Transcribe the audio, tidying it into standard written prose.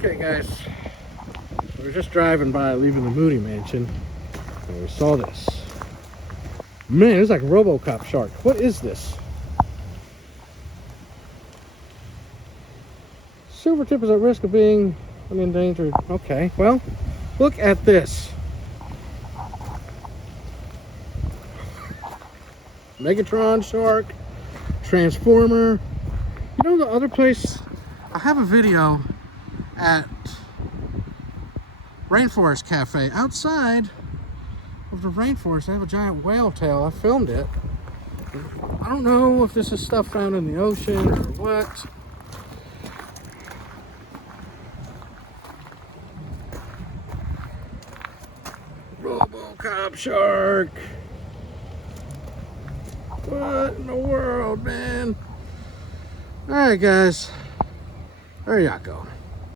Okay guys, we were just driving by leaving the Moody Mansion and we saw this. Man, it's like a RoboCop shark. What is this? Silver tip is at risk of being endangered. Okay, well, look at this. Megatron shark, Transformer. You know the other place, I have a video at Rainforest Cafe. Outside of the rainforest, they have a giant whale tail. I filmed it. I don't know if this is stuff found in the ocean or what. RoboCop shark. What in the world, man? All right, guys. There y'all go.